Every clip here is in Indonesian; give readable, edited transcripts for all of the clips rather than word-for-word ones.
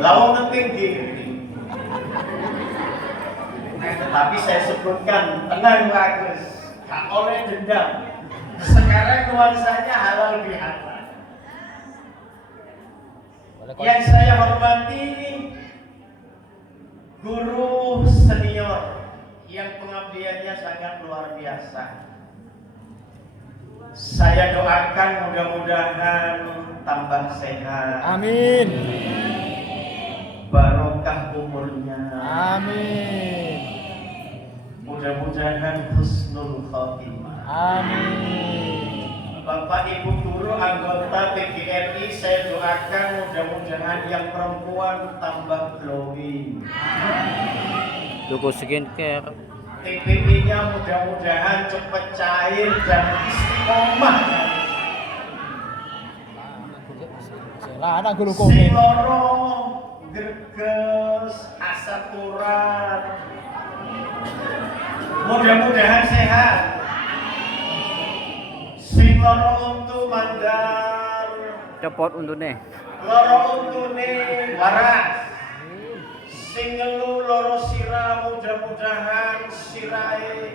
Lawang penting gini. Tetapi saya sebutkan, tenang Pak Agus, gak oleh dendam. Sekarang nuansanya halal bihalal. Yang saya hormati guru senior yang pengabdiannya sangat luar biasa. Saya doakan mudah-mudahan tambah sehat. Amin. Barokah umurnya. Amin. Mudah-mudahan husnul khotimah. Amin. Bapak Ibu guru anggota PGRI, saya doakan mudah-mudahan yang perempuan tambah glowing. Tuku skincare. TPP-nya mudah-mudahan cepat cair dan istiqomah. Lah anak guru Si komik. loro greges asam urat. Mudah-mudahan sehat. Sing loro untu mandar. Cepot untune. Loro untune waras. Sing ngelu loro sirah mudah-mudahan sirahe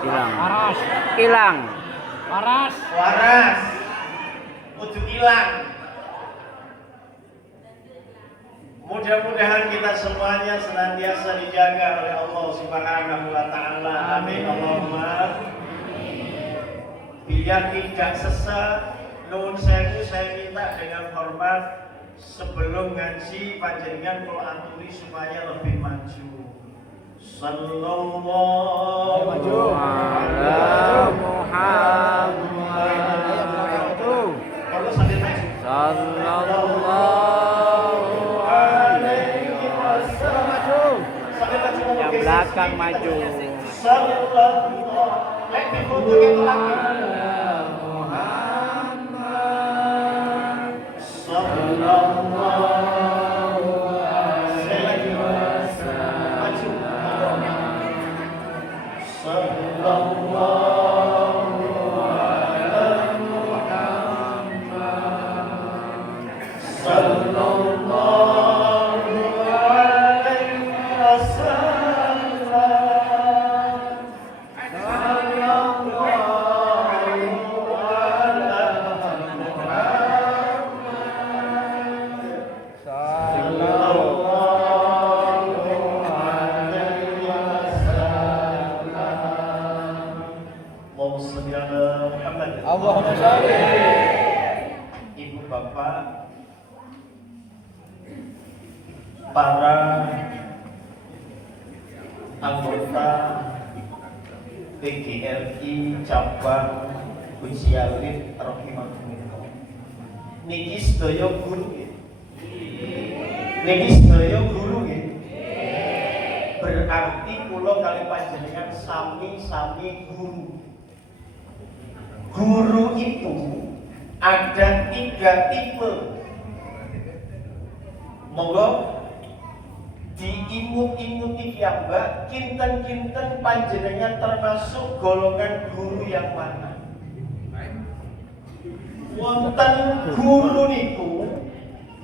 Hilang. Waras. Hilang. Waras. waras. Kudu hilang. Mudah-mudahan kita semuanya senantiasa dijaga oleh Allah Subhanahu wa taala. Amin Allahumma. Biar tidak sesat, nuwun sewu saya minta dengan hormat sebelum ngaji panjenengan kalau aturi supaya lebih maju. Sallallahu Maju. Ala Muhammad. Kalau sambil maju. Sallallahu alaihi wasallam. Sambil maju. Yang belakang maju. Sallallahu. Lebih butuh itu lagi. Allahumma sholli. Ibu bapak, para anggota PGRI cabang Bujialit rahimahumullah. Niki sedaya guru nggih. Niki sedaya guru nggih. Berarti kula kali panjenengan sami-sami guru. Guru itu ada 3 tipe. Monggo diimut-imuti piyambak, kinten-kinten panjenengan termasuk golongan guru yang mana? Wonten guru niku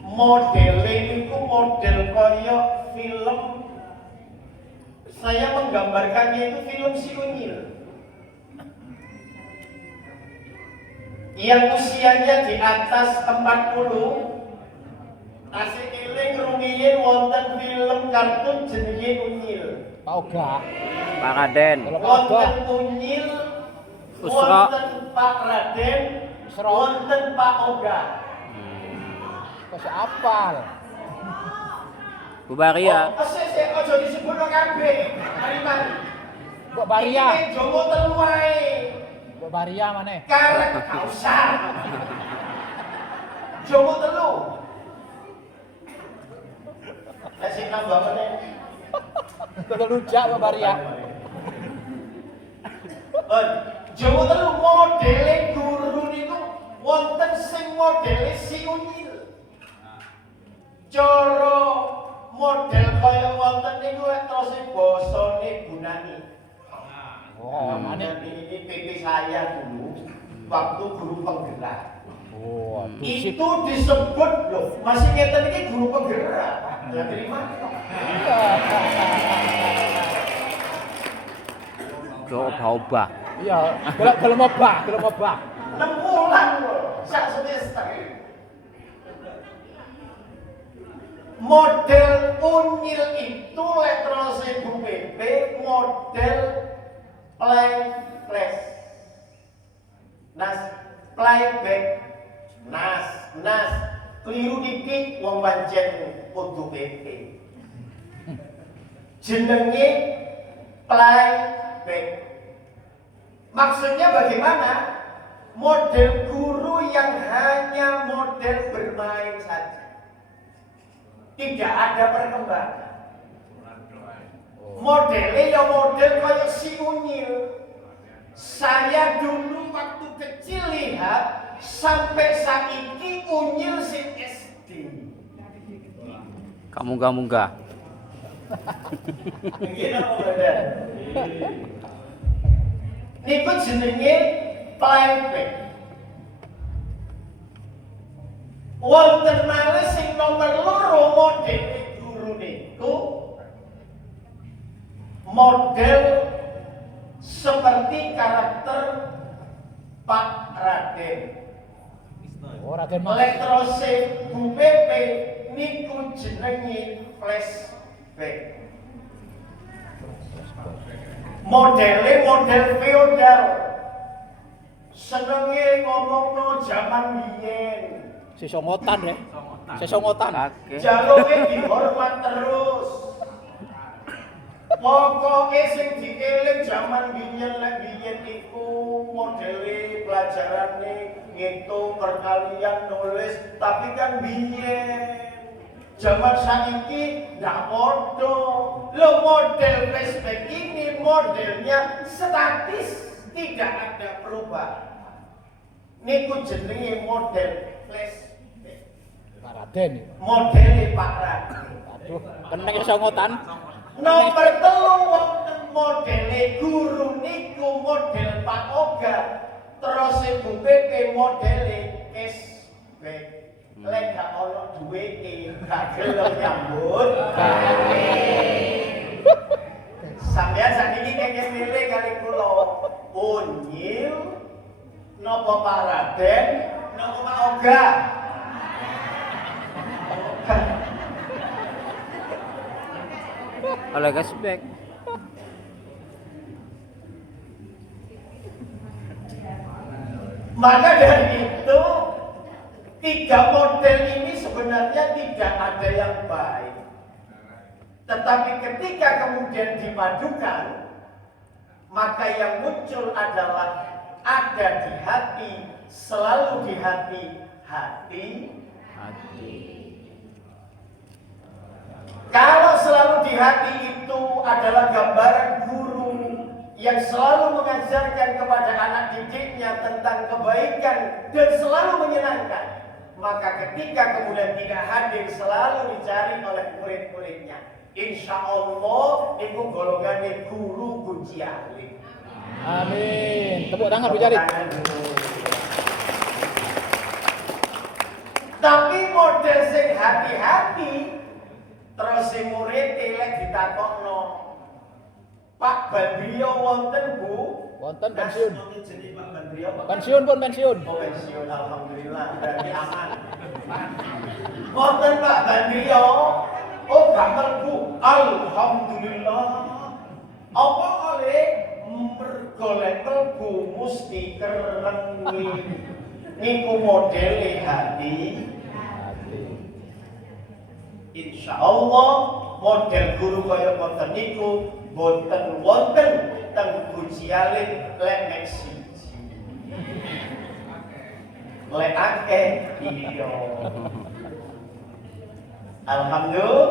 modele niku model kaya film. Saya menggambarkannya itu film si Unyil. Yang usianya di atas 40, tasih eling rumiyin wonten film kartun jenenge Unyil. Pak Oga. Pak Raden. Kalau Pak Oga. Wonten Unyil, Usra. wonten Pak Raden, Usra. wonten Pak Oga. Kok apal? Bu Baria. Sik aja disebutno kabeh. Mari-mari. Mbok Baria. Iki Jawa telu wae. Mbok Baria maneh. Karek gak usah. Jawa telu. Lah sing nambah meneh. Kok rujak Mbok Baria. Jawa telu modele guru niku wonten sing modele si Unyil. Cara model kaya wonten niku terus basane Gunani. Oh, maneh. Ini PP saya dulu waktu guru penggerak. Oh, tusik. Itu disebut loh, masih ngeten iki guru penggerak. Lah terima. Coba-coba. Iya, gelem obah. 6 bulan loh, sak semester. Model unyil itu letterose Bu PP model playback. Playback. Nas. Keliru dikit wong pancen kudu PP. Jenenge playback. Maksudnya bagaimana? Model guru yang hanya model bermain saja. Tidak ada perkembangan. Modelnya ya model kayak si Unyil. Saya dulu waktu kecil lihat sampai saiki Unyil sing SD. Kamu-kamu-ga. Begini apa beda? Niku jenenge playback. Wonten malih sing nomor 2 model guru niku model seperti karakter Pak Raden. Oh, Raden Mas. Elektrose Bu PP niku jenenge flashback. Modele model feodal. Senenge ngomongno zaman biyen. Sesongotan ya. Sesongotan. Kakek. Jaluke dihormat terus. Pokoke sing dieling zaman biyen lek biyen iku modele pelajarane ngitung perkalian nulis, tapi kan biyen. Zaman saiki ndak podo. Lo model flashback ini modelnya statis, tidak ada perubahan. Niku jenenge model flashback. Pak Raden. Modele Pak Raden. Aduh, keneng sesongotan. Nomor 3 wonten modele guru niku model Pak Oga. Terus Bu PP modele cashback. Lek gak ono duwite, gak gelem nyambut. Sampeyan sakniki kenging milih kali kula. Unyil napa Pak Raden, napa Pak Oga? Oleh cashback. Maka dari itu 3 model ini sebenarnya tidak ada yang baik. Tetapi ketika kemudian dipadukan, maka yang muncul adalah ada di hati, selalu di hati. Kalau selalu di hati itu adalah gambaran guru yang selalu mengajarkan kepada anak didiknya tentang kebaikan dan selalu menyenangkan, maka ketika kemudian tidak hadir selalu dicari oleh murid-muridnya. Insya Allah itu golongannya guru kunci alim. Amin. Tepuk tangan Bu Jari. Tapi model sing hati-hati terus si murid lek ditakokno, Pak Badrio wonten Bu? Wonten pensiun. Jadi Pak Badrio. Pensiun pun pensiun. Oh pensiun, alhamdulillah berarti aman. Wonten Pak Badrio. Oh gak mlebu. Alhamdulillah. Apa oleh mergolek mlebu mesti kerengi. Niku modele hati. Insya Allah model guru kaya ngoten niku boten wonten teng Gucialin lek nek siji. Lek akeh iya. Alhamdulillah.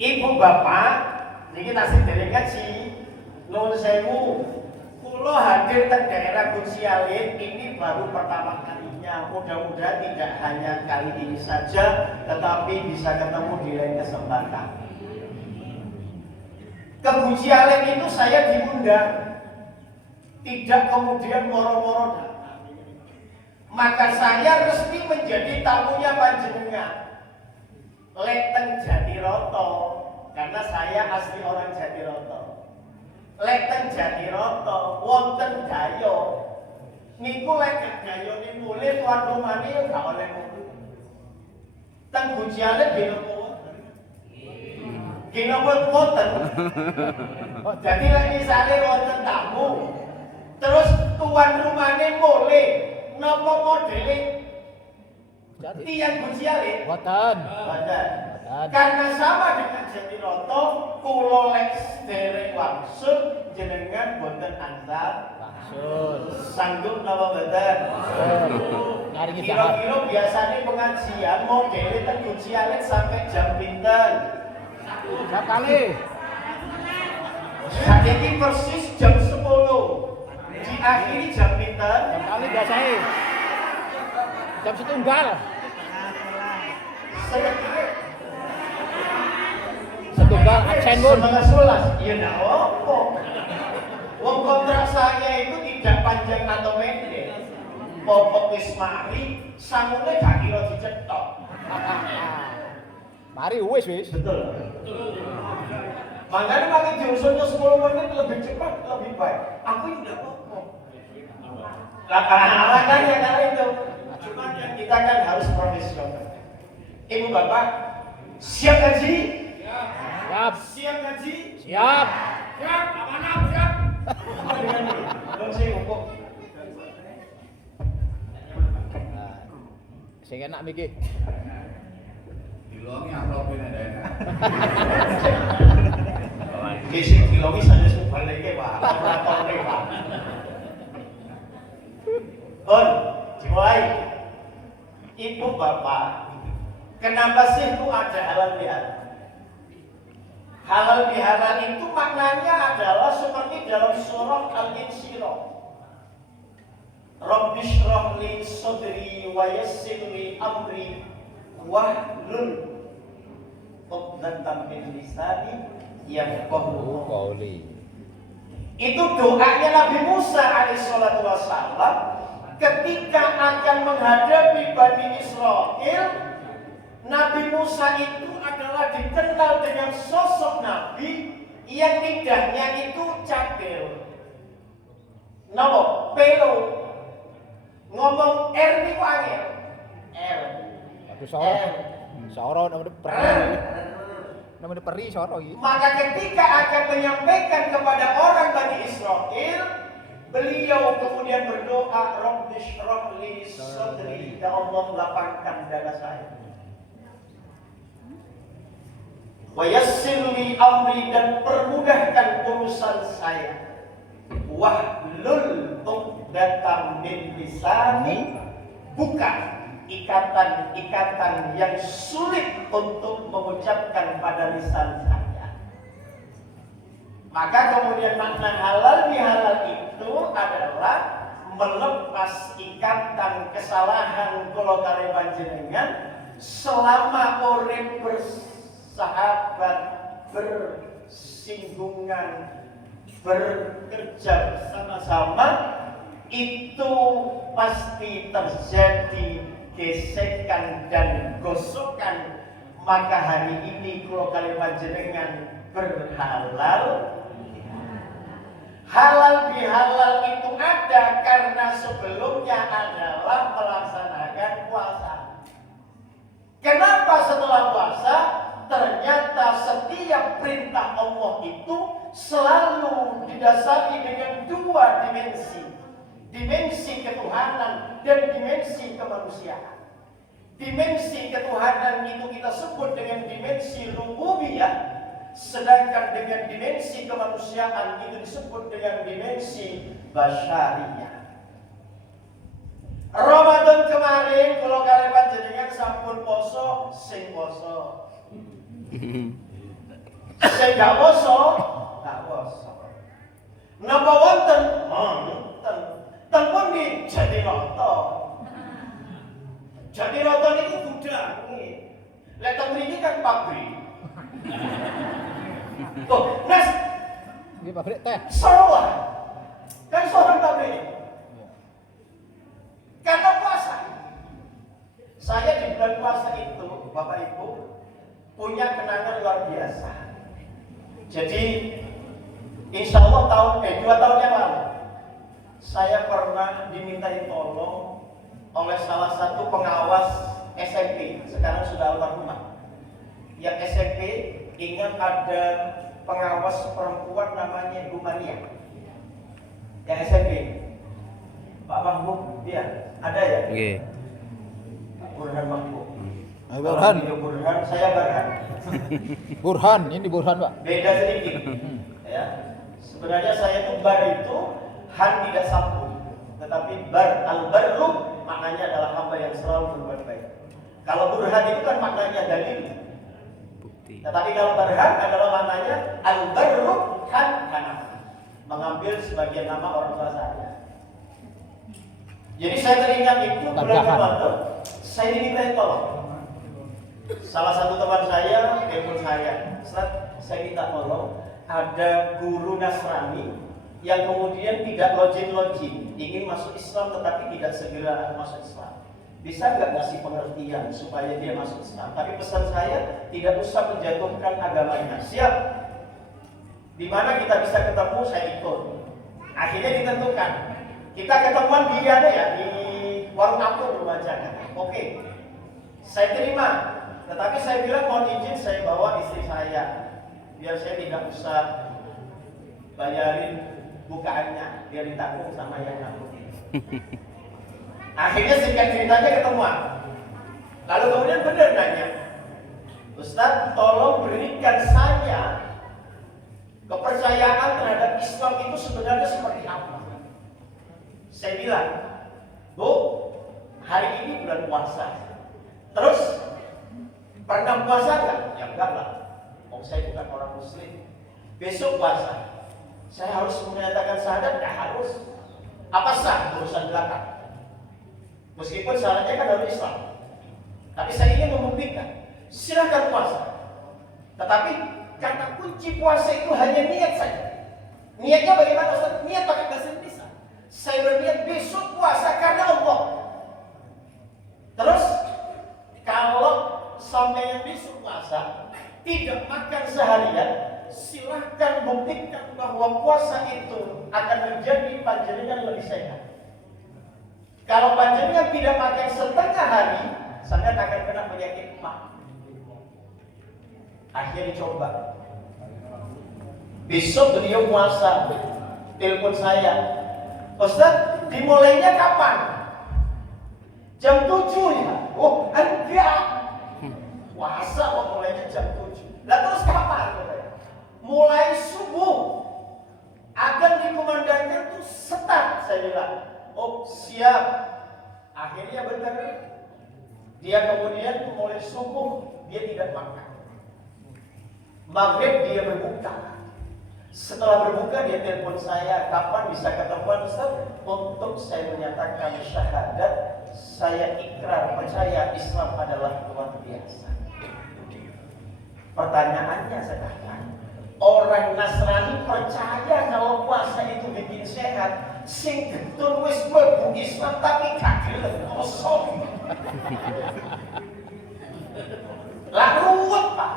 Ibu bapak niki tasih dereng ngaji. Nuwun sewu. Kula hadir teng daerah Gucialin ini baru pertama kalinya. Mudah-mudahan tidak hanya kali ini saja, tetapi bisa ketemu di lain kesempatan. Ke Gucialin itu saya diundang, tidak kemudian moro-moro datang. Maka saya resmi menjadi tamunya panjenengan. Leteng Jatiroto, karena saya asli orang Jatiroto. Leteng Jatiroto, wonten gayo. Niku lek gayo ni mulai tuan rumah ni gak oleh mulai. Teng Gujiane ginopo wonten. Ginopo wonten. Jadi lek misale wonten tamu, terus tuan rumah ni mulai nopo modele tiang Gujiane. Boten. Boten. Karena sama dengan Jatiroto, kula lek dereng wangsul jenengan boten antar. Sanggup napa mboten? Nyaringi dahar. Kira-kira biasanya pengajian modele teng Gujiane sampai jam pinten? Berapa kali? Saiki persis jam 10. Diakhiri jam pinten? Berapa kali biasanya? Jam setunggal. Setunggal absen pun. 11. Iya ndak apa. Wong kontrak saya itu tidak panjang atau pendek. Pokok wis mari, sangune gak kira dicetok. Mari wis. Betul. Makanya makin diusulnya 10 menit lebih cepat, lebih baik. Aku tidak apa-apa. Makanya karena itu. Cuma yang kita kan harus profesional. Ibu bapak, siap gaji? Siap. Siap gaji? Siap. Siap, amanah, siap. Belum sih hukum. Sing enak miki. Dilongi amplopin ada. Gesek dilongi saja sebaliknya Pak. Operatornya Pak. On, dimulai. Ibu bapak, kenapa sih itu ada halal bihalal? Halal bihalal itu maknanya adalah seperti dalam surah Al-Insyirah. Rabbi shrah li sadri wa yassir li amri wahlul 'uqdatam min lisani yafqahu Qauli. Itu doanya Nabi Musa alaihissalatu wassalam ketika akan menghadapi Bani Israel. Nabi Musa itu adalah dikenal dengan sosok Nabi yang lidahnya itu cadel. Nopo? Pelo. Ngomong R niku angel. R. Aduh soro. Soro namanya peri soro iki. Maka ketika akan menyampaikan kepada orang Bani Israel, beliau kemudian berdoa, Rabbi shrah li sadri, ya Allah lapangkan dada saya. Wa yassir li amri, dan permudahkan urusan saya. Wahlul 'uqdatam min lisani, bukan ikatan-ikatan yang sulit untuk mengucapkan pada lisan saya. Maka kemudian makna halal bihalal itu adalah melepas ikatan kesalahan kula kare panjenengan selama urip bersahabat, bersinggungan, bekerja bersama-sama, itu pasti terjadi gesekan dan gosokan. Maka hari ini kula kali panjenengan berhalal. Halal bihalal itu ada karena sebelumnya adalah melaksanakan puasa. Kenapa setelah puasa? Ternyata setiap perintah Allah itu selalu didasari dengan dua dimensi. Dimensi ketuhanan dan dimensi kemanusiaan. Dimensi ketuhanan itu kita sebut dengan dimensi rububiyah, sedangkan dengan dimensi kemanusiaan itu disebut dengan dimensi basyariyah. Ramadan kemarin kalau kalian panjenengan sampun poso, sing poso. Sing gak poso, gak poso. Napa wonten? Wonten. Ten pundi Jatiroto. Jatiroto niku gudang nggih. Lek teng mriki kan pabrik. Tuh, Nes. Nggih pabrik teh. Soroan. Kan sorong pabrik. Karena puasa. Saya di bulan puasa itu, Bapak Ibu, punya kenangan luar biasa. Jadi, insya Allah 2 tahun yang lalu, saya pernah dimintai tolong oleh salah satu pengawas SMP, sekarang sudah almarhumah. Yang SMP, ingat ada pengawas perempuan namanya Ibu Maria. Yang SMP, Pak Mahmud, dia ada ya? Oke. Pak Burhan Mahmud. Burhan. Kalau Burhan, saya Burhan. Burhan, ini Burhan Pak. Beda sedikit. Ya. Sebenarnya saya itu bar itu han tidak sambung, tetapi bar al-barru maknanya adalah hamba yang selalu berbuat baik. Kalau burhan itu kan maknanya dalil. Bukti. Tetapi kalau barhan adalah maknanya al-barru hanaf, mengambil sebagian nama orang tua saya. Jadi saya teringat itu bulan Ramadan, saya diminta tolong. Salah satu teman saya telepon saya, Ustaz, saya minta tolong, ada guru Nasrani yang kemudian tidak login, ingin masuk Islam tetapi tidak segera masuk Islam. Bisa nggak ngasih pengertian supaya dia masuk Islam? Tapi pesan saya, tidak usah menjatuhkan agamanya. Siap. Di mana kita bisa ketemu, saya ikut. Akhirnya ditentukan. Kita ketemuan di warung apel Lumajang. Oke. Saya terima. Tetapi saya bilang mohon izin saya bawa istri saya. Biar saya tidak usah bayarin bukaannya, biar ditanggung sama yang nanggung. Akhirnya singkat ceritanya ketemuan. Lalu kemudian benar nanya, Ustaz, tolong berikan saya kepercayaan terhadap Islam itu sebenarnya seperti apa? Saya bilang, Bu, hari ini bulan puasa. Terus pernah puasa nggak? Ya enggak lah. Saya bukan orang Muslim. Besok puasa. Saya harus menyatakan syahadat? Nggak harus. Apa sah? Urusan belakang. Meskipun syaratnya kan harus Islam. Tapi saya ingin membuktikan. Silakan puasa. Tetapi kata kunci puasa itu hanya niat saja. Niatnya bagaimana Ustaz? Niat pakai bahasa Indonesia. Saya berniat besok puasa karena Allah. Terus kalau sampai yang besok puasa tidak makan seharian, silahkan buktikan bahwa puasa itu akan menjadi panjenengan lebih sehat. Kalau panjenengan tidak makan setengah hari, sampean akan kena penyakit mah. Akhirnya dicoba. Besok beliau puasa, telepon saya, Ustaz, dimulainya kapan? Jam 7 ya? Oh, enggak. Puasa kok mulainya jam 7. Lah terus kapan? Mulai subuh. Akan dikumandangkan tuh start, saya bilang. Oh, siap. Akhirnya benar. Dia kemudian mulai subuh, dia tidak makan. Maghrib dia berbuka. Setelah berbuka dia telepon saya, kapan bisa ketemuan Ustaz? Untuk saya menyatakan syahadat, saya ikrar percaya Islam adalah luar biasa. Pertanyaannya sekarang, orang Nasrani percaya kalau puasa itu bikin sehat, sing getun wis mlebu Islam tapi gak gelem kosong. Lah ruwet Pak.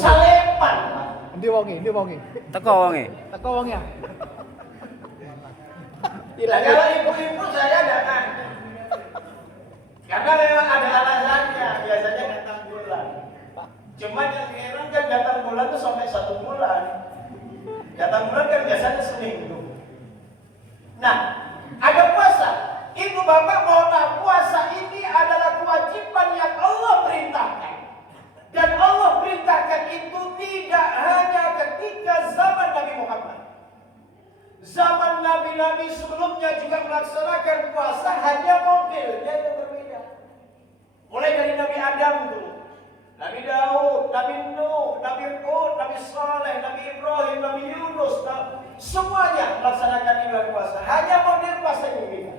Salepan Pak. Ndi wonge. Teko wonge. Teko wonge. Kalau ibu-ibu saya datang. Karena memang ada alasannya, biasanya datang bulan. Cuman yang heran kan datang bulan itu sampai 1 bulan. Datang bulan kan biasanya seminggu. Nah, ada puasa. Ibu bapak mohon maaf, puasa ini adalah kewajiban yang Allah perintahkan. Dan Allah perintahkan itu tidak hanya ketika zaman Nabi Muhammad. Zaman nabi-nabi sebelumnya juga melaksanakan puasa, hanya modelnya yang berbeda. Mulai dari Nabi Adam dulu, Nabi Daud, Nabi Nuh, Nabi Hud, Nabi Saleh, Nabi Ibrahim, Nabi Yunus, semuanya melaksanakan ibadah puasa. Hanya model puasanya berbeda.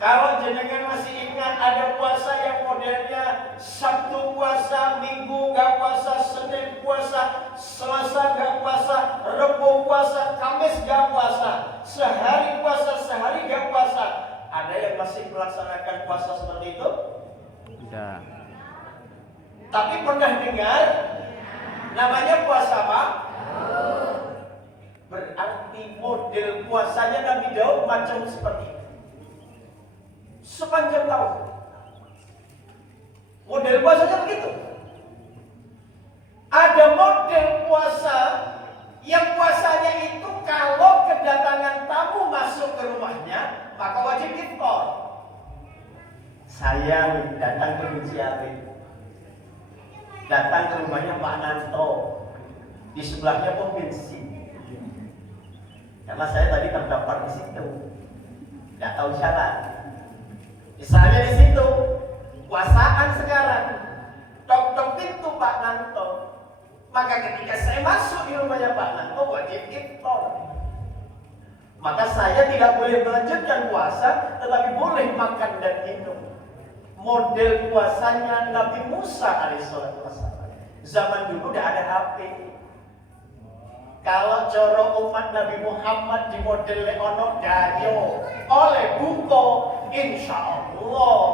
Kalau jenengan masih ingat ada puasa yang modelnya Sabtu puasa, Minggu gak puasa, Senin puasa, Selasa gak puasa, Rebo puasa, Kamis gak puasa, sehari puasa, sehari gak puasa. Ada yang masih melaksanakan puasa seperti itu? Dah. Tapi pernah dengar namanya puasa apa? Berarti model puasanya Nabi Daud macam seperti itu. Sepanjang tahun. Model puasanya begitu. Ada model puasa yang puasanya itu kalau kedatangan tamu masuk ke rumahnya maka wajib iftar. Saya datang ke Buciabe, datang ke rumahnya Pak Nanto, di sebelahnya pom bensin. Karena saya tadi terdaftar di situ, nggak tahu jalan. Misalnya di situ, puasaan sekarang, tok-tok pintu Pak Nanto. Maka ketika saya masuk di rumahnya Pak Nanto, wajib iftar. Maka saya tidak boleh melanjutkan puasa, tetapi boleh makan dan minum. Model puasanya Nabi Musa alaihissalatu wassalam. Zaman dulu tidak ada HP. Kalau coro umat Nabi Muhammad di model Leono Dario oleh buko, insya Allah.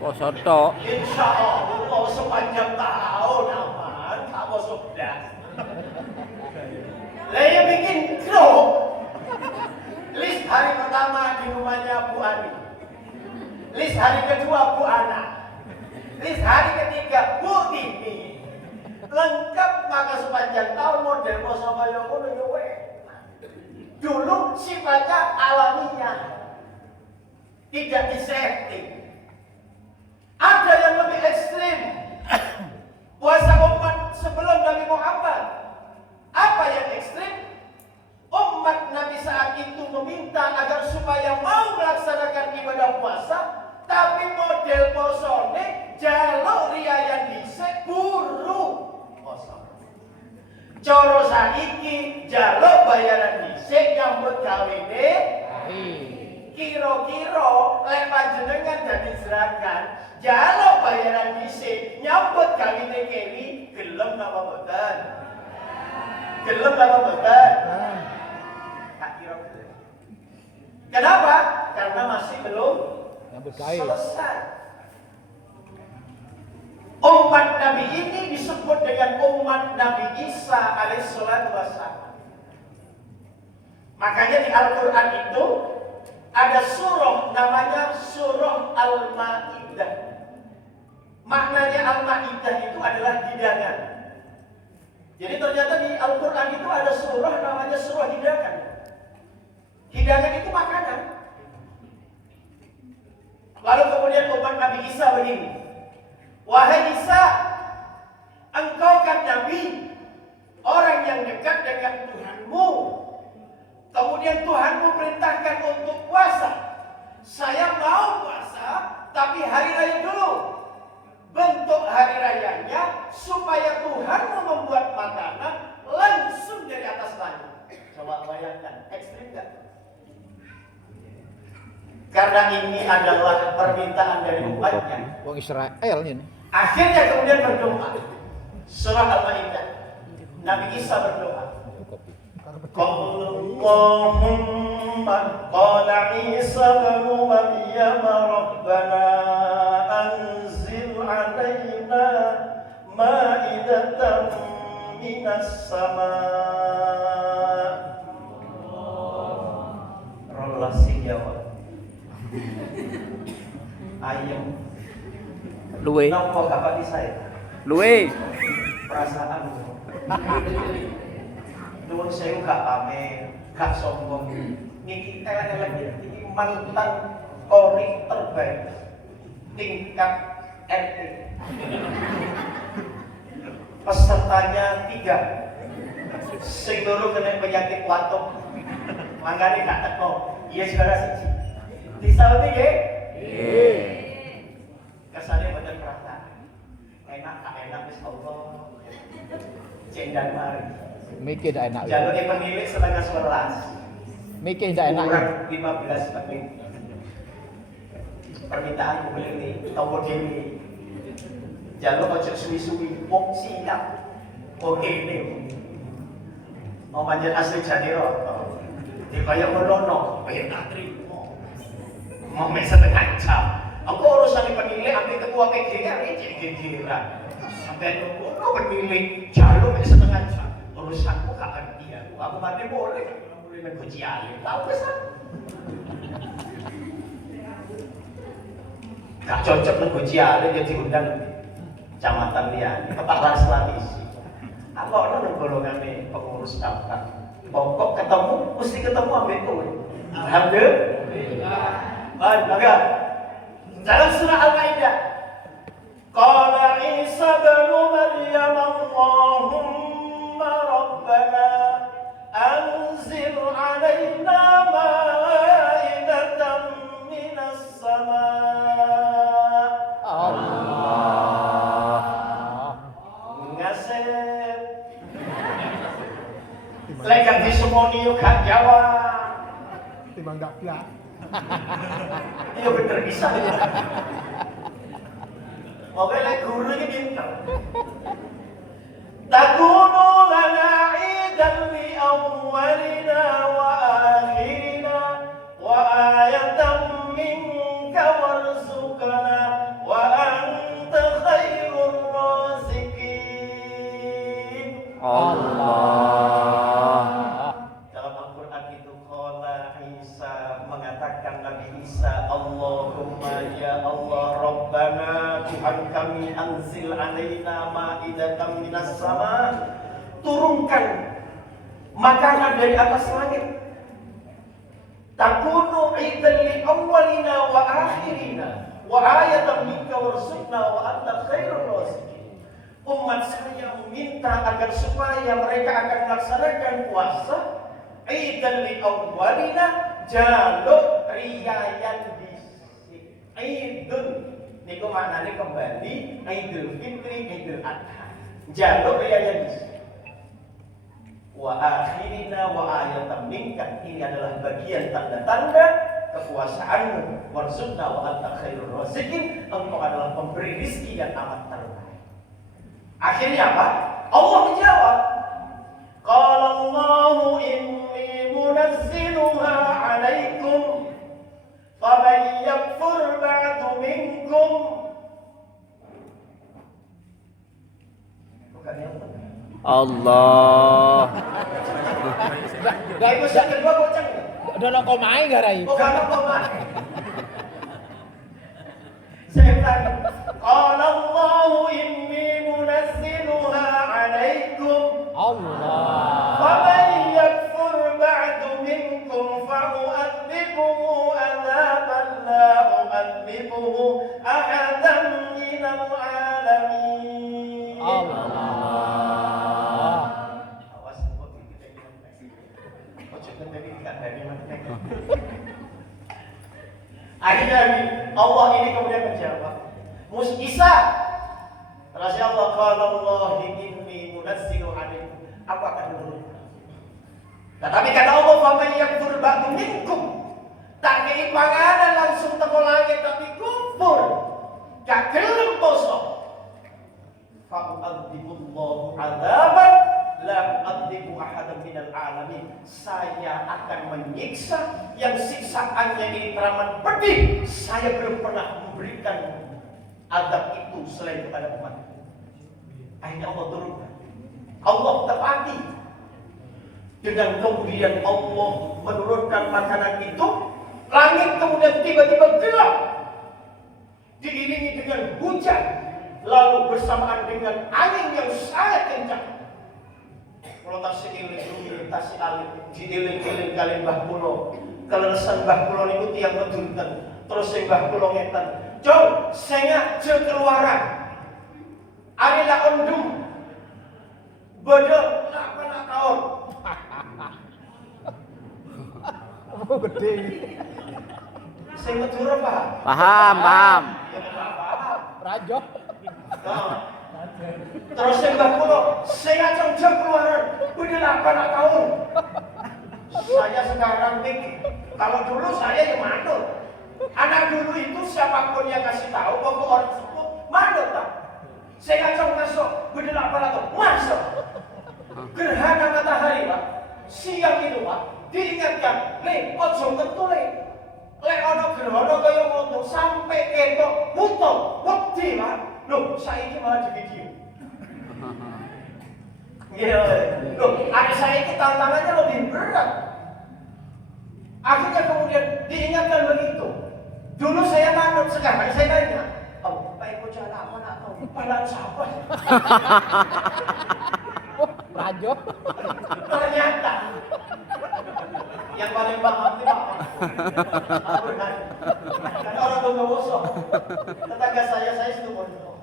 Poso tok. Insya Allah sepanjang tahun aman, kamu sudah. Saya bikin grup. List hari pertama di rumahnya Bu Ani. List hari kedua Bu Ana. List hari ketiga Bu Tini. Lengkap, maka sepanjang tahun model poso kaya ngono yo dulu sifatnya alamiah. Tidak disetting. Ada yang lebih ekstrim. Puasa umat sebelum Nabi Muhammad. Apa yang ekstrim? Umat Nabi saat itu meminta agar supaya mau melaksanakan ibadah puasa, tapi model posone jaluk riayan dhisik buru poso. Coro saiki jaluk bayaran dhisik nyambut gawene. Kira-kira lek panjenengan dadi seragan, jaluk bayaran dhisik nyambut gawene kewi, gelem napa mboten? Gelem napa mboten? Kenapa? Karena masih belum selesai. Umat Nabi ini disebut dengan umat Nabi Isa alaihissalatu wassalam. Makanya di Al-Quran itu ada surah namanya surah Al-Ma'idah. Maknanya Al-Ma'idah itu adalah hidangan. Jadi ternyata di Al-Quran itu ada surah namanya surah hidangan. Hidangan itu makanan. Lalu kemudian umat Nabi Isa begini. Wahai Isa, engkau kan Nabi, orang yang dekat dengan Tuhanmu. Kemudian Tuhanmu perintahkan untuk puasa. Saya mau puasa, tapi hari raya dulu. Bentuk hari rayanya supaya Tuhanmu membuat makanan langsung dari atas langit. Coba bayangkan, ekstrim gak? Karena ini adalah permintaan dari umatnya. Wong Israel ini. Akhirnya kemudian berdoa. Surah Al-Ma'idah. Nabi Isa berdoa. Allahumma qala Isa bin Maryam Rabbana anzil alaina ma'idatan minas sama'. Rolah sing jawab. Ayam. Luwe. Nampak gak pati saya? Luwe. Perasaan. Nuwun sewu gak pamer, gak sombong. Niki elek-elek iki mantan kori terbaik tingkat RT. Pesertanya 3. Sing loro kena penyakit watuk. Mangkane gak teko. Iya saudara siji. Disauti nggih? Nggih. Kesannya boten perasaan. Enak tak enak wis Allah. Cendan mari. Mikir dak enak. Jalurnya pemilik setengah 11. Mikir dak enak. Kurang 15 menit. Permintaan boleh ini, tombol dini. Jalur ojo suwi-suwi, pok siap. Oke ini. Mau manjat asli Jadiro. Di kaya melono, pengen tak terima. Mau setengah jam. Aku urusan penilai ambil ketua PGR ini gegeran. Sampai nunggu penilai jalur setengah jam. Urusanku gak ngerti aku. Aku mati boleh negoci alih. Tahu pesan? Gak cocok negoci alih dia diundang kecamatan liane, kepala Selatisi. Aku ada golongan pengurus daftar. Pokok ketemu, mesti ketemu ambil kowe. Alhamdulillah. Maka dalam surah Al-Maidah, qala Isa bin Maryam Allahumma rabbana anzil 'alaina ma'idatan minas sama'. Allah. Ngasep. Lek di semoni yo gak jawab. Timbang gak blak. Iya bener bisa. Oke, lek guru ini pinter. Takunu lana idan li awwalina wa akhirina wa ayatan minka warzuqna wa anta khairur raziqin. Allah. Dalam Al-Quran itu qala Isa mengatakan Nabi Isa, Allahumma ya Allah Rabbana Tuhan kami anzil alaina ma'idatan minas sama, turunkan makanan dari atas langit. Takunu idan li awwalina wa akhirina wa ayatan minka warzuqna wa anta khairur raziqin. Umat saya meminta agar supaya mereka akan melaksanakan puasa idan li awwalina, jaluk riyayan disik. Idun niku maknane kembali Idul Fitri, Idul Adha. Jaluk riyayan disik. Wa akhirina wa ayatan minka, ini adalah bagian tanda-tanda kekuasaanmu. Warzuqna wa anta khairur raziqin, engkau adalah pemberi rezeki yang amat terbaik. Akhirnya apa? Allah menjawab, qala Allahu inni munazziluha 'alaikum faman yakfur ba'du minkum. Bukan yang benar. Allah. Gak bisa kedua bocah. Dono komai garai. Oh gak apa-apa. Saya ulangi. Qala Allahu inni munazziluha 'alaikum. Allah. Faman yakfur ba'du minkum fa'u'adzibuhu 'adzaban la u'adzibuhu ahadan minal 'alamin. Allah. Awas kok kita ojo ngenteni gak dari mana. Akhirnya Allah ini kemudian menjawab, Isa, Rasul Allah qala Allah inni munazzilu 'alaikum, aku akan menurunkan. Tetapi kata Allah, faman yakfur ba'du minkum, tak kei panganan langsung teko langit tapi kufur, gak gelem poso. Fa'u'adzibullahu 'adzaban la u'adzibu ahadan minal 'alamin. Saya akan menyiksa yang siksaannya ini teramat pedih. Saya belum pernah memberikan azab itu selain kepada umat. Akhirnya Allah turunkan. Allah tepati. Dengan kemudian Allah menurunkan makanan itu, langit kemudian tiba-tiba gelap, diiringi dengan hujan, lalu bersamaan dengan angin yang sangat kencang. Kalau tasik iling tasik alit, diiling-iling kali Mbah Kulo, keleresan Mbah Kulo niku tiyang medunten, terus sing Mbah Kulo ngeten, "Jong, sengak je keluaran. Arila ondum. Bodoh 8 tahun." Oh gede. Sing medura paham? Paham. Ya paham. Rajo. Nah. Terus sing Mbah Kulo, sing acung je keluaran. Udah 8 tahun. Saya sekarang pikir, kalau dulu saya yang manut. Anak dulu itu siapapun yang kasih tahu, pokok orang sepuh manut tak? Saya acung masuk, udah 8 tahun, masuk. Gerhana matahari Pak, siang itu Pak, diingatkan, le, ojo kentu le. Lek ono gerhana kaya ngono sampai ketok butuh wedi Pak. Loh, saiki malah di video. Iya, loh, ada saiki tantangannya lebih berat. Akhirnya kemudian diingatkan begitu. Dulu saya manut, sekarang saya tanya, oh, Pak Eko cara apa nak tahu? Palang siapa? Lanjut. Ternyata yang paling paham itu Pak. Kan orang Bondowoso. Tetangga saya situ Bondo.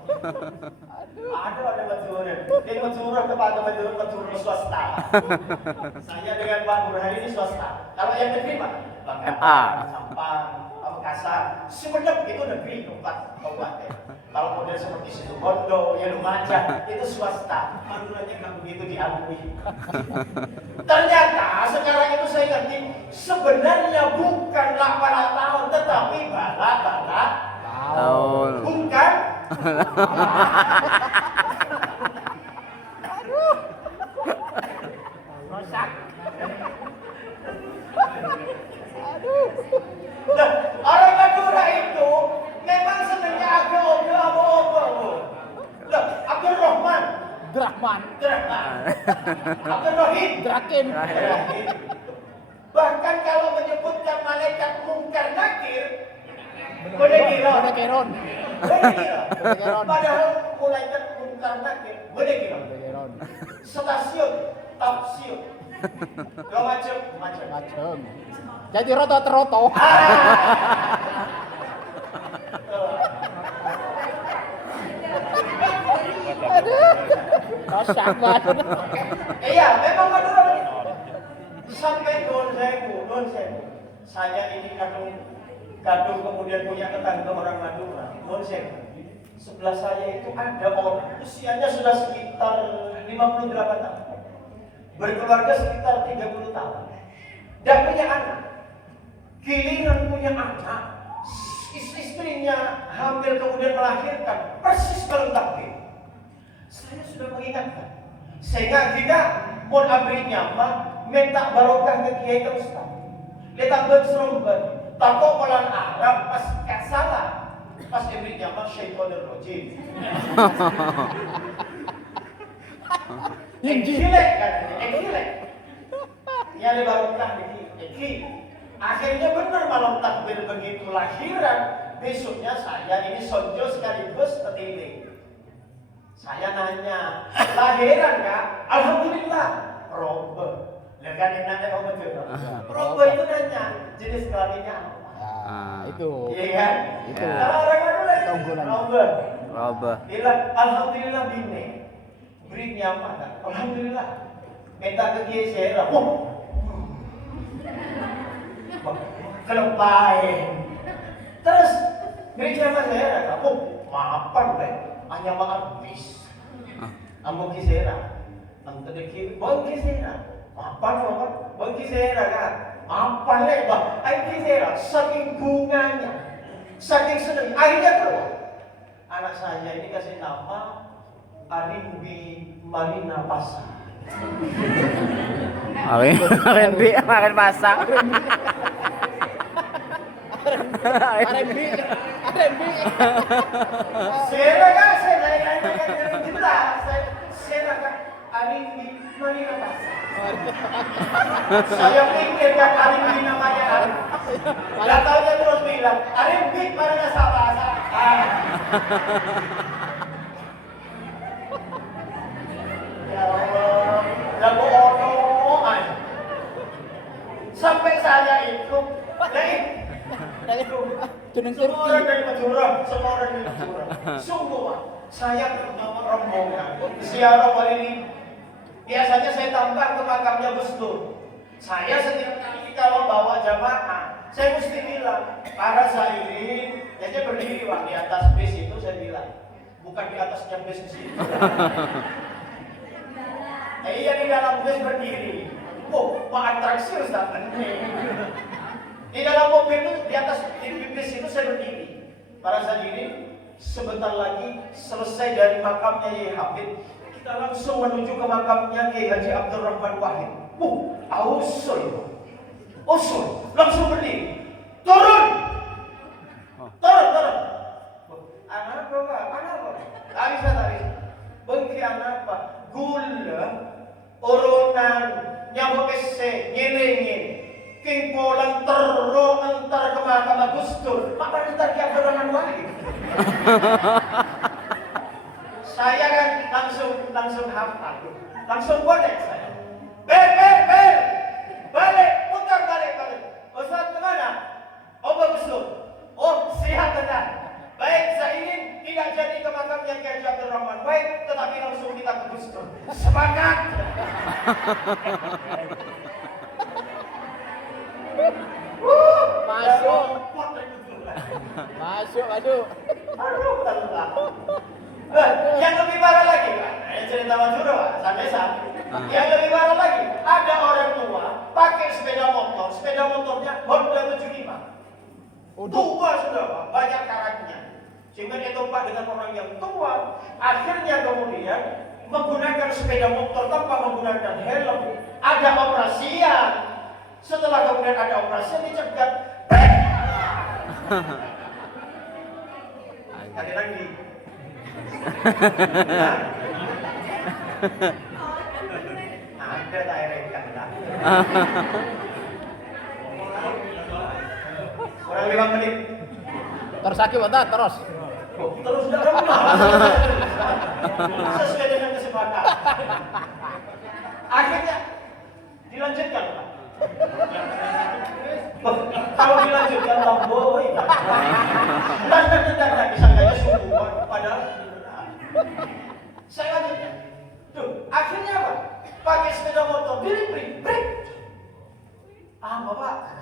Ada Madura. Dia Madura kepada Madura swasta. Saya dengan Pak Burhan ini swasta. Kalau yang negeri Pak, MA. Sampang, Pamekasan, Sumenep itu negeri 4 kabupaten. Kalau model seperti situ Bondo, ya Lumajang itu swasta. Maduranya nggak begitu diakui. Ternyata sekarang itu saya ngerti sebenarnya bukanlah balak tahun tetapi balak Tahun. bukan. Rosak. Nah, orang Madura itu memang senangnya agak-agak apa-apa. Loh, Abdul Rahman, Drahman. Abdul Rahim, Draken. bahkan kalau menyebutkan malaikat mungkar nakir, boleh kira. Keron. Boleh kira. Keron. Padahal malaikat mungkar nakir, boleh kira. Keron. Stasiun, tafsir, macam. Macem. Jadi roto-roto. Rosak banget. Iya, memang betul. Sampai non sewu. Saya ini kadung kemudian punya tetangga orang Madura. Non sewu. Sebelah saya itu ada orang usianya sudah sekitar 58 tahun. Berkeluarga sekitar 30 tahun. Dan punya anak. Giliran punya anak, istrinya hamil kemudian melahirkan, persis melengkapi. Saya sudah mengingatkan, sehingga kita pun abri nyaman, minta barokah ke Kiai ke Ustaz. Letak berserumban, takut orang Arab pas salah, pas abri nyaman syaitanir rajim. Gilek kan, gilek. Nyari barokah di akhirnya benar malam takbir begitu lahiran, besoknya saya ini sonjo sekaligus ketilik. Saya nanya, lahiran Kak? Alhamdulillah, Robe. Lekan yang nanya kamu juga. Robe itu nanya, jenis kelaminnya apa? Itu. Iya kan? Itu. Kalau orang Madura itu, Robe. Bilang, Alhamdulillah bini. Beri nyaman Kak? Alhamdulillah. Minta ke Kiai Sera. Kelepain. Terus gereja sama saya kamu maafan deh, hanya maaf bis. Ambo kisera, nanti deki, bang kisera, maafan bang kisera kan, maafan deh bang, ay kisera, saking bunganya, saking seneng, akhirnya keluar. Anak saya ini kasih nama Arimbi Marina Pasar. Makin pasang. RMB. Sera kan, saya jelas, Sera kan Arimbi Marina Pasar. Saya pikir kan Arimbi namanya Arimbi. Gak taunya terus bilang Arimbi Marina Pasar. Ya Allah, lagu ono sampai saya itu, Jeneng semua orang Turki. dari Madura, semua orang dari Madura. Semua, saya terutama rombongan, ziarah kali ini. Biasanya saya tambah ke makamnya Gus Dur. Saya setiap kali kalau bawa jamaah, saya mesti bilang, para sairin, jadi berdiri Pak, di atas bis itu saya bilang, bukan di atasnya bis di situ. Iya di dalam bis berdiri. Oh, Pak atraksi Ustaz. Di dalam mobil itu, di atas bis itu saya berdiri. Para sairin, sebentar lagi selesai dari makamnya Yai Habib, kita langsung menuju ke makamnya Kiai Haji Abdul Rahman Wahid. Usul, langsung berdiri. turun. Oh. Turun. Anak apa? Tak bisa. Bengki anak apa? Gula, urunan, nyamuk ese, nyelingin. King polang terro antar ke Mahkamah Gustur. Apa ntar dia berangan wahid? Saya kan langsung hafal. Langsung bonek saya. Bel. Balik. Ustaz kemana? Oh, Pak Gustur. Oh, sihat benar. Baik, saya ingin tidak jadi ke makamnya Kiai Abdul Rahman. Baik, tetapi langsung kita ke Gustur. Semangat. Masuk. Aduh, Allah. Yang lebih parah lagi, Pak. Cerita Madura, Pak. Sampai saat. Yang lebih parah lagi, ada orang tua pakai sepeda motornya Honda 75. Tua sudah, Pak. Banyak karatnya. Sehingga dia tumpah dengan orang yang tua. Akhirnya kemudian menggunakan sepeda motor tanpa menggunakan helm. Ada operasian. Setelah kemudian ada operasian dicegat. Sekali lagi. Ada direkan lah. Kurang 5 menit. Terus sakit bentar, terus. Terus dah lemah. Sesuai dengan kesepakatan. Akhirnya dilanjutkan, Pak. Kalau dilanjutkan lamboy. Dan disangkanya sungguhan padahal saya lanjutkan. Tuh, akhirnya apa? Pakai sepeda motor, break. Bapak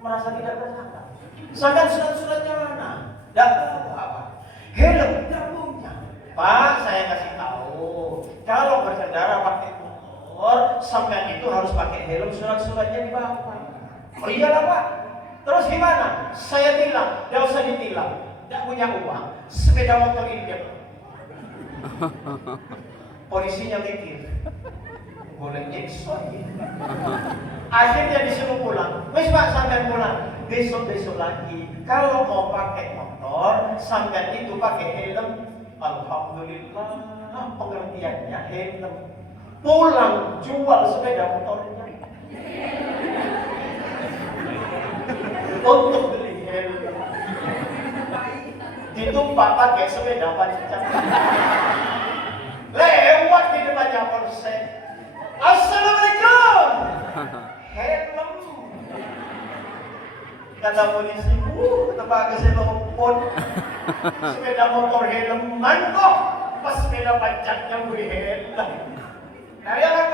merasa tidak tersangka. Sedangkan surat-suratnya mana? Tidak apa. Helm tidak punya. Pak, saya kasih tahu. Kalau berkendara pakai motor, sampean itu harus pakai helm, surat-suratnya dibawa. Oh iyalah, Pak. Terus gimana? Saya bilang, tidak usah ditilang. Tidak punya uang. Sepeda motor ini dia. Polisinya mikir. Boleh nyekso ya. Akhirnya disuruh pulang. Wes Pak, sampai pulang. Besok lagi. Kalau mau pakai motor, sampai itu pakai helm. Alhamdulillah, pengertiannya helm. Pulang jual sepeda motornya. Untuk beli helm. Ditumpah pakai sepeda pancang. Lewat di depannya polsek. Assalamualaikum. Helm. Kata polisi, tempat keselopon. Sepeda motor helman kok. Pas sepeda pancangnya beli helm. Nah, ya kan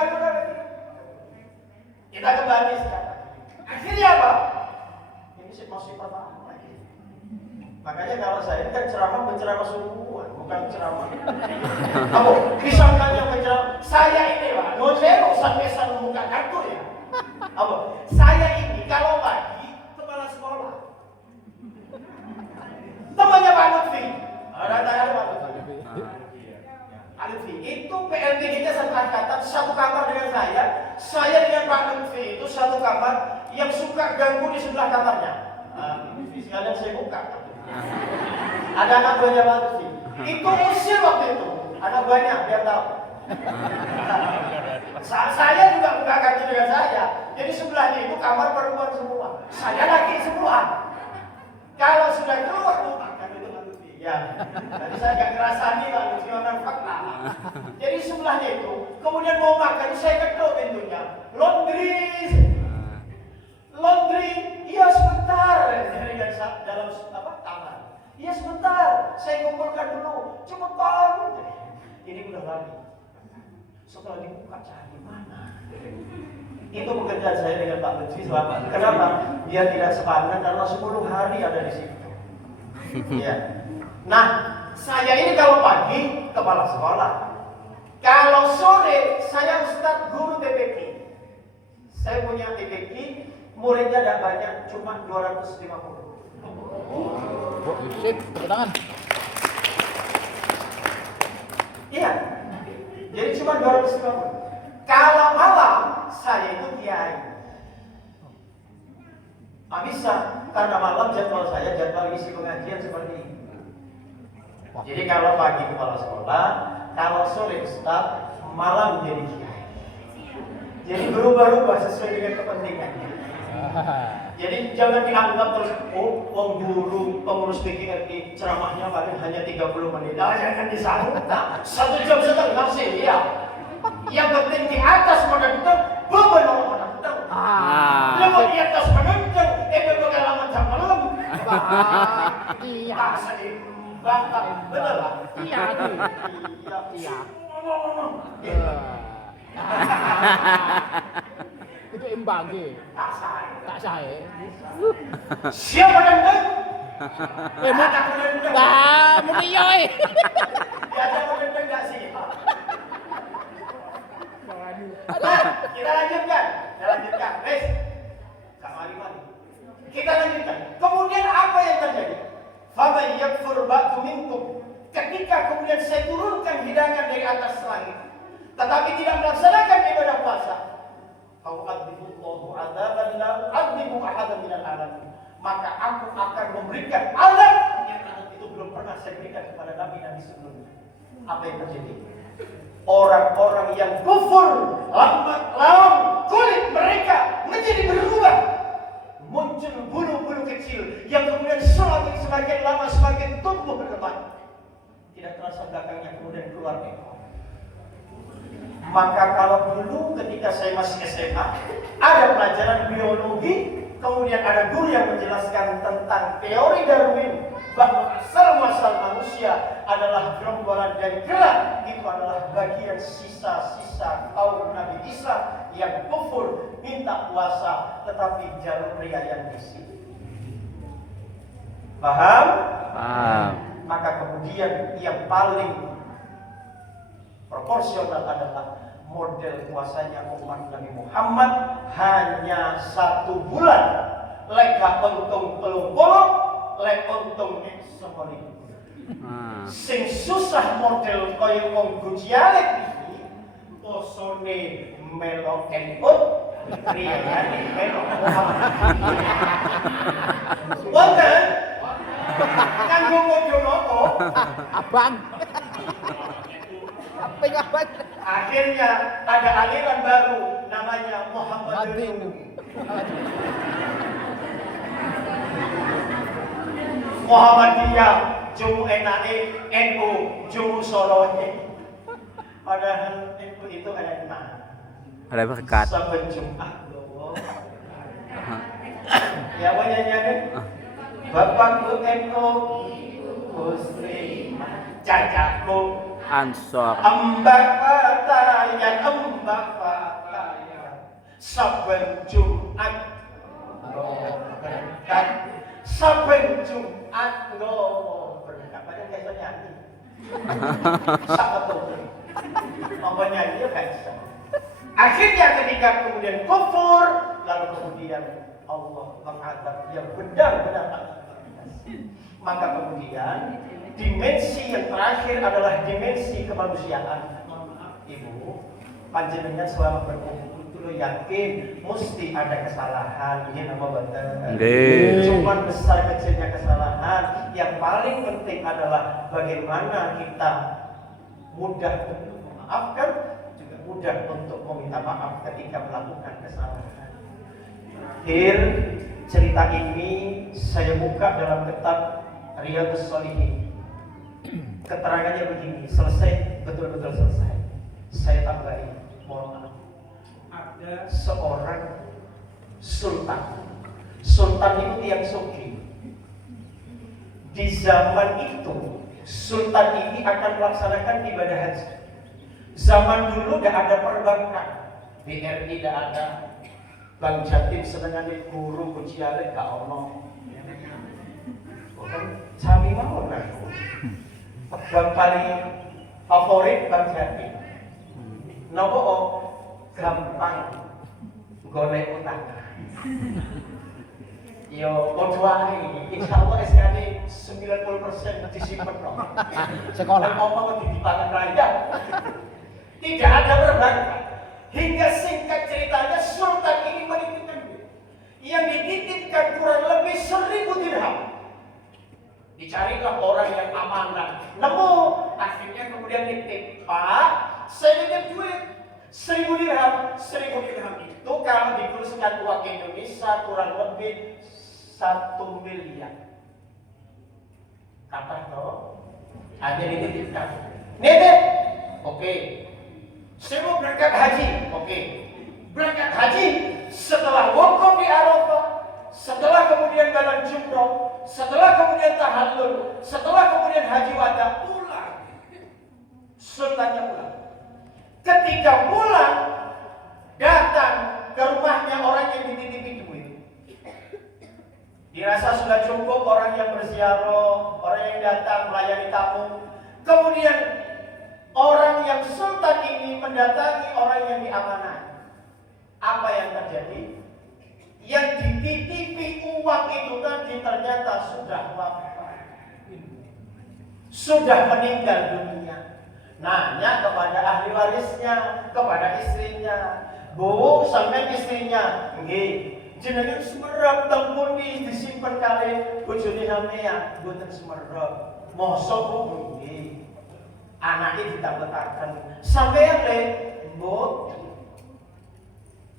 kita kembali sekarang. Akhirnya apa? Ini masih pertama lagi. Makanya kalau saya kan penceramah semua, bukan ceramah. Apa? Disangkanya penceramah. Saya ini Pak, saya usah buka kartu ya. Apa? Saya ini kalau pagi kepala sekolah. Temannya Pak Lutfi. Ada Pak Lutfi. Lutfi itu PLBD-nya satu angkatan, satu kamar dengan saya. Saya dengan Pak Lutfi itu satu kamar yang suka ganggu di sebelah kamarnya. Sekalian saya buka. Ada anak buahnya Pak Lutfi. Itu usir waktu itu. Anak buahnya, biar tahu. Saya juga buka kartu dengan saya. Jadi sebelahnya itu kamar perempuan semua. Saya laki semua. Kalau sudah keluar rumah, kan itu Pak Lutfi. Ya, tadi saya nggak ngerasani Pak Lutfi orang fakta. Jadi sebelahnya itu, kemudian mau makan, saya ketuk pintunya. Laundry, iya sebentar. Dari dalam kamar. Iya sebentar, saya kumpulkan dulu. Cepetan. Ini udah lari. Setelah dibuka cari mana? Itu pekerjaan saya dengan Pak Lutfi selama. Kenapa? Dia tidak sepadan karena 10 hari ada di situ. Ya. Nah, saya ini kalau pagi kepala sekolah. Kalau sore saya Ustadz guru TPQ. Saya punya TPQ, muridnya tidak banyak, cuma 250. Sip, tepuk tangan. Iya. Jadi cuma 250. Kalau malam saya itu kiai. Bisa karena malam jadwal saya jadwal isi pengajian seperti ini. Jadi kalau pagi kepala sekolah, kalau sore ustaz, malam jadi kiai. Jadi berubah-ubah sesuai dengan kepentingannya. Jadi jangan dianggap terus, oh, wong guru pengurus PGRI ceramahnya paling hanya 30 menit. Nah, jangan disangka 1 jam setengah sih ya. Yang penting di atas menentang, bebenah menentang. Lepas di atas menentang, pengalaman jam malam. Iya. Bangka, betul lah. Iya. Iya. Itu imbang ki. Tak sae. Siapa menentang? Ada menentang. Wah, mungkin yo. Ada menentang enggak sih? Kita lanjutkan. Wes. Sama Iman. Kita lanjutkan. Kemudian apa yang terjadi? Faman yakfur ba'du minkum. Ketika kemudian saya turunkan hidangan dari atas langit, tetapi tidak melaksanakan ibadah puasa, au adzibullahu adzaban la adzibu ahadan minal alamin. Maka aku akan memberikan azab yang itu belum pernah saya berikan kepada nabi-nabi sebelumnya. Apa yang terjadi? Orang-orang yang kufur, lambat laun kulit mereka menjadi berubah. Muncul bulu-bulu kecil yang kemudian semakin lama semakin tumbuh berkembang. Tidak terasa belakangnya kemudian keluar ekor. Maka kalau dulu ketika saya masih SMA ada pelajaran biologi, kemudian ada guru yang menjelaskan tentang teori Darwin bahwa asal muasal manusia adalah gerombolan dari gerak, itu adalah bagian sisa-sisa kaum Nabi Isa yang kufur minta puasa tetapi jalur pria yang bisi. Paham? Paham. Maka kemudian yang paling proporsional adalah model puasanya umat Nabi Muhammad hanya 1 bulan. Leka untung telung puluh, lek untung sekali. Sing susah model kaya wong gujialek iki, posone melok enut, riyane melok Muhammad. Wonten kanggo model nopo? Abang. Apa yang abang? Akhirnya ada aliran baru namanya Muhammadiyah. Muhammadiyah jumu enake NU jumu sorohe. Padahal NU itu enak. Ada berkat. Saben Jumat loh. Ya nyanyiane. Bapakku NU Muslim cacakku Ansor. Embak Fatayan saben Jumat berkat saben Jumat berkat. Padahal kayak iso nyanyi. Sabtu. Mau nyanyi ya gak bisa. Akhirnya ketika kemudian kufur, lalu kemudian Allah menghadap yang benar-benar maka kemudian dimensi yang terakhir adalah dimensi kemanusiaan. Ibu, panjenengan selama berkumpul itu lo yakin mesti ada kesalahan, ini nama betul. Cuma besar kecilnya kesalahan. Yang paling penting adalah bagaimana kita mudah untuk memaafkan, juga mudah untuk meminta maaf ketika melakukan kesalahan. Akhir cerita ini saya buka dalam kitab Riyadhus Shalihin. Keterangannya begini, selesai, betul-betul selesai. Saya tambahin, mohon maaf. Ada seorang sultan. Sultan itu yang sugih. Di zaman itu, sultan ini akan melaksanakan ibadah haji. Zaman dulu tidak ada perbankan, BRI tidak ada, Bank Jatim senengane guru kuciale gak ono. Sami mawon aku. Bank paling favorit Bank Jatim. Nopo gampang golek utang. Yo podo ae, insyaallah SKD 90% disimpen kok. Sekolah. Ngomong di tangan rakyat. Tidak ada perbankan. Hingga singkat ceritanya sultan ini menitipkan duit. yang dititipkan kurang lebih 1.000 dirham. Dicarilah orang yang amanah. Nemu, akhirnya kemudian nitip, Pak, saya nitip duit 1.000 dirham. 1.000 dirham itu kalau dikurskan uang Indonesia kurang lebih 1 miliar. Kata toh, ada dititipkan. Nitip, oke. Saya mau berangkat haji, oke. Berangkat haji setelah wukuf di Arafah, setelah kemudian jalan jumroh, setelah kemudian tahallul, setelah kemudian haji wada, pulang. Sultannya pulang. Ketika pulang, datang ke rumahnya orang yang dititipi duit. Dirasa sudah cukup orang yang berziarah, orang yang datang melayani tamu. Kemudian orang yang sultan ini mendatangi orang yang diamanai. Apa yang terjadi? Yang dititipi uang itu tadi ternyata sudah wafat, sudah meninggal dunia. Nanya kepada ahli warisnya, kepada istrinya, Bu, sampai istrinya, nggih, jenengan semerap teng pundi disimpen kali bojone sampeyan, mboten semerap. Mosok Bu, nggih. Anake ditambetaken. Sampeyan le, Bu,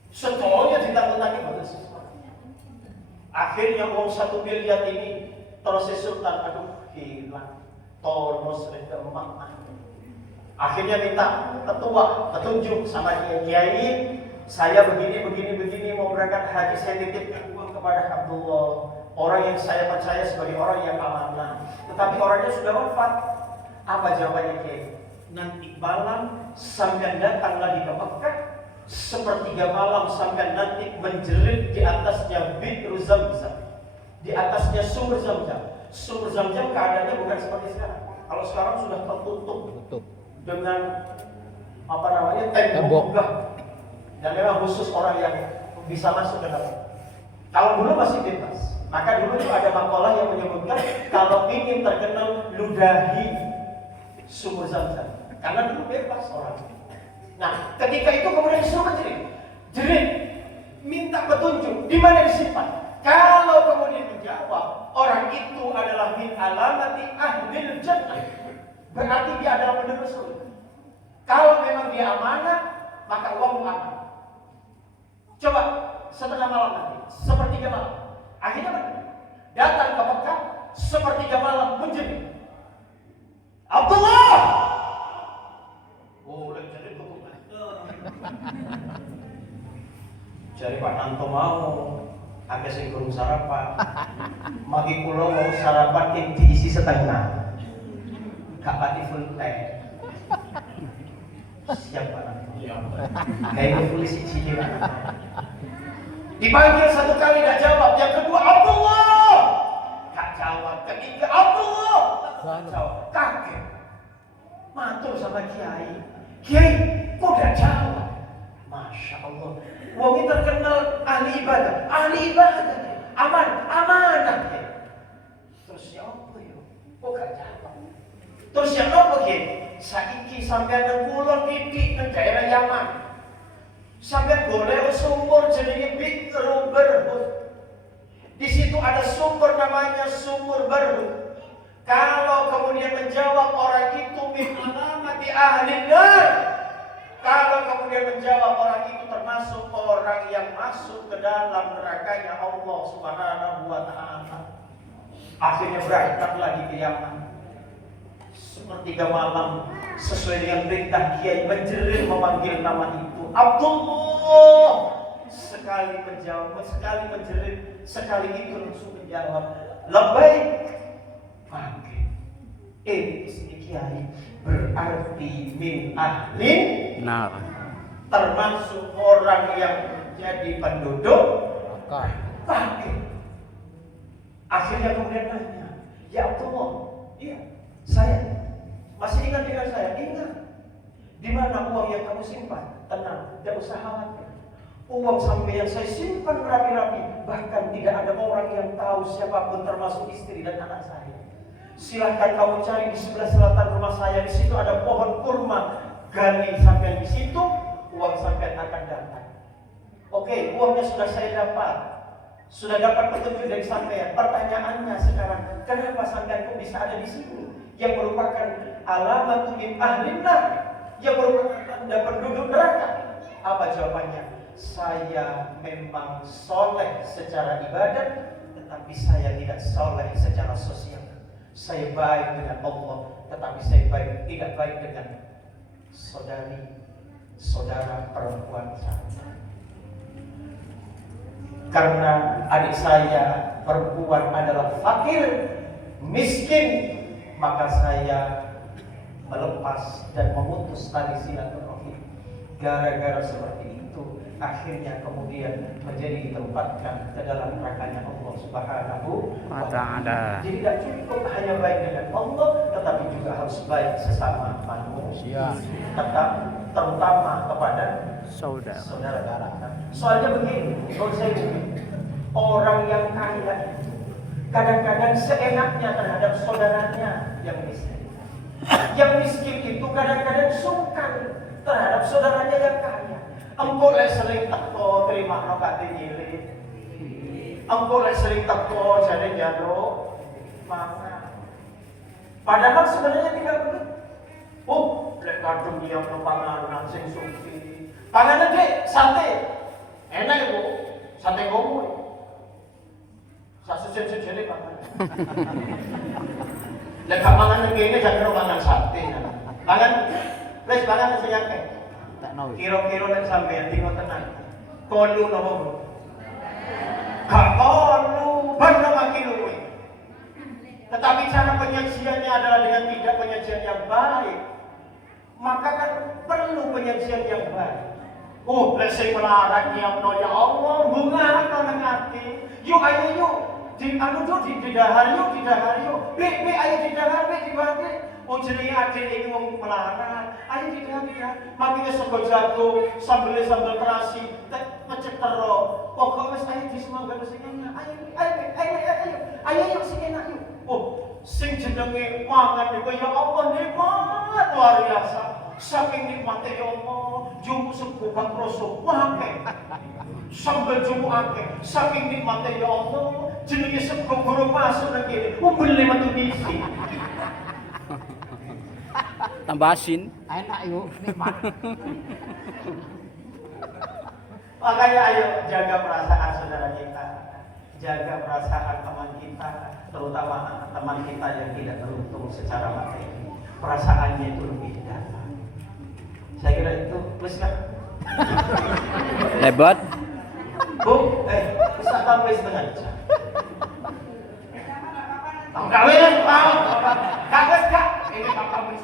setelahnya ditambetaken mboten sesuatu. Akhirnya uang 1 miliar ini terus sultan, aduh hilang, tolong reda emak. Akhirnya minta ketua, petunjuk sama kiai, saya begini mau berangkat haji, saya titipkan uang kepada Abdullah, orang yang saya percaya sebagai orang yang amanah. Tetapi orangnya sudah wafat. Apa jawabannya kiai? Nanti malam sampai datang lagi ke Mekah, sepertiga malam sampai nanti menjerit di atasnya Bi'ru Zamzam, di atasnya sumur Zamzam. Sumur Zamzam keadaannya bukan seperti sekarang. Kalau sekarang sudah tertutup dengan apa namanya tembok megah, dan memang khusus orang yang bisa masuk ke dalam. Kalau dulu masih bebas, maka dulu itu ada makalah yang menyebutkan kalau ingin terkenal ludahi sumur Zamzam, karena dulu bebas orang. Nah, ketika itu kemudian disuruh jerit, minta petunjuk di mana disimpan. Kalau kemudian menjawab orang itu adalah min alamati ahlil jannah, berarti dia adalah penerus surga. Kalau memang dia amanah, maka uang aman. Coba setengah malam nanti, sepertiga malam. Akhirnya datang ke Mekah, sepertiga malam menjerit, Abdullah! Oh, jadi betul. Jadi Pak Nanto mau agak sing kurung sarapan. Magi kula mau sarapan yang diisi setengah. Gak pati full teh. Siap Pak Nanto. Kayak full siji Pak. Dipanggil satu kali gak jawab, yang kedua Abdullah. Gak jawab, ketiga Abdullah. Gak jawab, kaget. Matur sama Kiai. Kiai, kok gak jawab? Masya Allah, wong ini terkenal ahli ibadah, amanah. Terus ya apa ya? Kok gak jawab? Terus ya apa ya? Saiki sampai nang kulon titik nang daerah Yaman, sampai golek sumur jenenge Bi'ru Barhut. Di situ ada sumur namanya Sumur Barhut. Kalau kemudian menjawab orang itu min alamati ahli nar, kalau kemudian menjawab orang itu termasuk orang yang masuk ke dalam nerakanya Allah Subhanahu wa ta'ala. Akhirnya berangkat lagi ke Yaman. Sepertiga malam sesuai dengan perintah Kiai menjerit memanggil nama itu Abdullah. Sekali menjawab, sekali menjerit, sekali itu langsung menjawab labbaik. Oke. Ini Kiai berarti min ahlin Nar. termasuk orang yang menjadi penduduk pakai. Akhirnya kemudian nanya, ya Abdullah, iya, saya masih ingat dengan saya? Ingat. Di mana uang yang kamu simpan? Tenang, tidak usah khawatir. Uang sampai yang saya simpan rapi-rapi, bahkan tidak ada orang yang tahu siapapun termasuk istri dan anak saya. Silahkan kamu cari di sebelah selatan rumah saya, di situ ada pohon kurma, gali sampai di situ, uang sampai akan datang. Oke, uangnya sudah saya dapat. Sudah dapat petunjuk dari sampean. Pertanyaannya sekarang, kenapa sampean kok bisa ada di sini? Yang merupakan alamat min ahlin nar, yang merupakan tanda penduduk neraka. Apa jawabannya? Saya memang soleh secara ibadah, tetapi saya tidak soleh secara sosial. Saya baik dengan Allah, tetapi saya tidak baik dengan saudara perempuan saya. Karena adik saya perempuan adalah fakir, miskin, maka saya melepas dan memutus tali silaturahim. Gara-gara seperti itu, akhirnya kemudian menjadi ditempatkan ke dalam nerakanya Allah Subhanahu wa Ta'ala. Jadi tidak cukup hanya baik dengan Allah, tetapi juga harus baik sesama manusia. Tetap terutama kepada saudara. Soalnya begini, kalau saya begini, orang yang kaya kadang-kadang seenaknya terhadap saudaranya yang miskin. Yang miskin itu kadang-kadang sungkan terhadap saudaranya yang kaya. Engkau sering teko terima no kate nyilit. Engkau sering teko jare jaro mangan. Padahal sebenarnya tidak begitu. Oh, lek kadung yang no panganan sing suci. Panganan dek sate. Enak ibu, sate gomo. Sasusen-susene panganan. Lek gak mangan ngene jare mangan sate. Pangan wis pangan sing akeh. Kira-kira nek sampeyan tino tenan. Kolu napa, Bu? Gak kolu, bener makin luwe. Tetapi cara penyajiannya adalah dengan tidak penyajian yang baik. Maka kan perlu penyajian yang baik. Oh, lesing melarat nyamno ya Allah, bunga nang ati. Yuk ayo yuk. Didahar yuk. Be ayo didahar be dibagi. Oh jenenge ade iki wong melarat. Ayo didahar. Makine sego jago, sambel terasi, pecek tero. Pokoke wis ayo disemanggan sing enak. Ayo yuk sing enak yuk. Oh, sing jenenge mangan iku ya Allah nikmat luar biasa. Saking nikmate ya Allah, jumu sego kang rasa akeh. Sambel jumu akeh. Saking nikmate ya Allah, jenenge sego goro masuk nang kene. Umbele metu misi. Tambah asin. Enak yuk, nikmat. Makanya ayo jaga perasaan saudara kita, jaga perasaan teman kita, terutama teman kita yang tidak beruntung secara materi. Perasaannya itu lebih dalam. Saya kira itu plus kan? Lebat. Bu, bisa tambah setengah jam. Kawin, kawin kak. Ini kakak mis.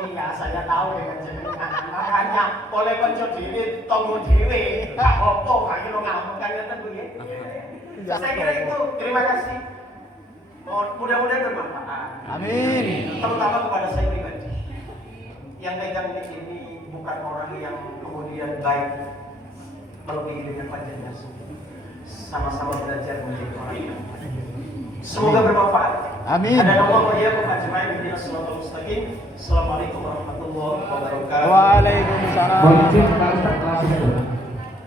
Iya, saya tahu dengan jenengan. Makanya oleh konco dhewe, tonggo dhewe, gak apa-apa, gak kira ngamuk kan ngeten nggih. Saya kira itu. Terima kasih. Mudah-mudahan bermanfaat. Amin. Terutama kepada saya pribadi. Yang pegang ini bukan orang yang kemudian baik melebihi dengan panjangnya. Sama-sama belajar menjadi orang yang baik. Semoga bermanfaat. Amin. Ada Allah wa iyyakum ajma'in ihdinas siratal mustaqim. Assalamualaikum warahmatullahi wabarakatuh. Waalaikumsalam. Mohon izin Pak Ustaz,